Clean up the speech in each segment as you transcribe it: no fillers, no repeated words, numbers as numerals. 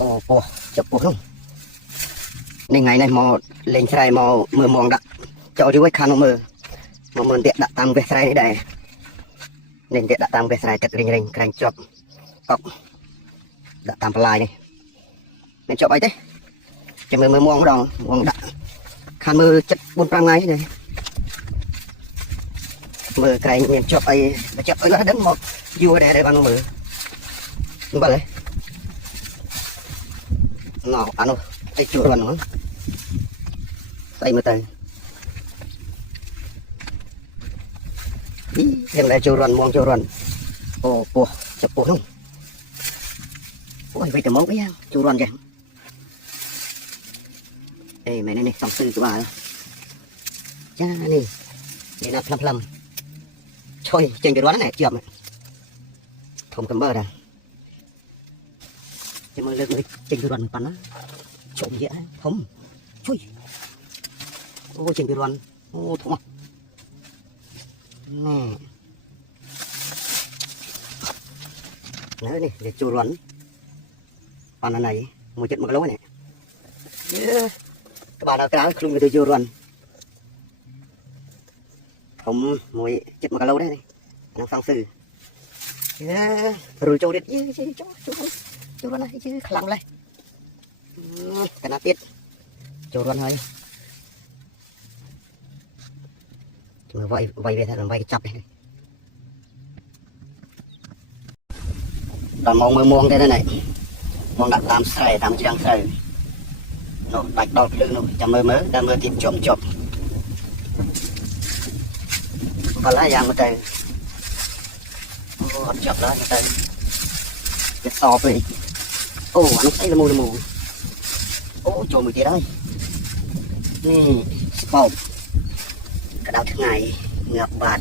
Ồ, bò, chụp bò không? Nên ngày này mò lên xe mò mưa mòn đặt cho chú ấy khăn mưa mò mưa tiện đặt tăng về xe này đây nên tiện đặt tăng về xe này thật rình cành chụp cọc đặt tăng lại này nên chụp ấy thế cho mưa mưa mòn đòn mòn đặt khăn mưa chất 4-5 ngày này mưa cành miền chụp ấy nó đến một vua đây bao nhiêu mưa đúng vậy nó ăn đâu cái chuột vào nó đây mà tay em lại chuột run mong chuột run ồ bùa chụp bùa không ôi vậy thì món cái chuột run kìa đây mày này tổng sư của bà cha này đây là plum thôi trên cái đó này chậm không cầm bơ ra nhưng mà lên trên cái đoàn bắn á trộm dễ không chui ô trên cái đoàn ô thua nè đấy này để chua đoàn bàn này một trận một lối này các bạn nào cái không người tôi chua đoàn không mỗi trận một lối đấy này nó phang sư rồi trâu đi chú này chứ khăn lên cái nào biết chú luôn thôi mà vậy về thật là vậy chập này là mong mưa muông thế này mong đặt làm sài làm trang sài nó bạch đọt lưng nó chăm mơ mới đang mơ tìm trộm và lá giang một tay chập đó một tay cái so về ô nó thấy là mù ô trộm một tí đây nè bầu cái đào thứ ngày ngập bạt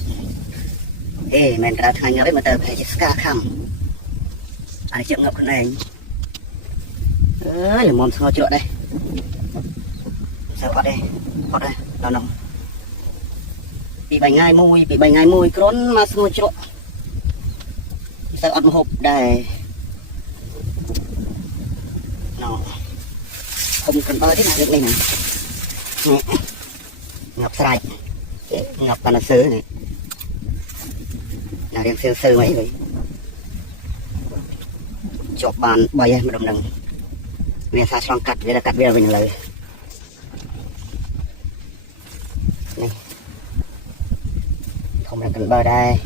ê mình cái đào thứ ngày ngập mà tờ phải chỉ ska khăm ai chậm ngập cái này ơi là mồm sao chữa đây sao có đây đau nồng bị bệnh ngay mùi cron mà sao chữa sao ăn hộp đây nó không cần bơi thế nào được đây này ngập sài ngập bàn là sứ này là đem sơ mấy vậy chọc bàn bay mà đồng nghe xa xong cắt đây là cắt bây giờ lời này không là cần bơi đây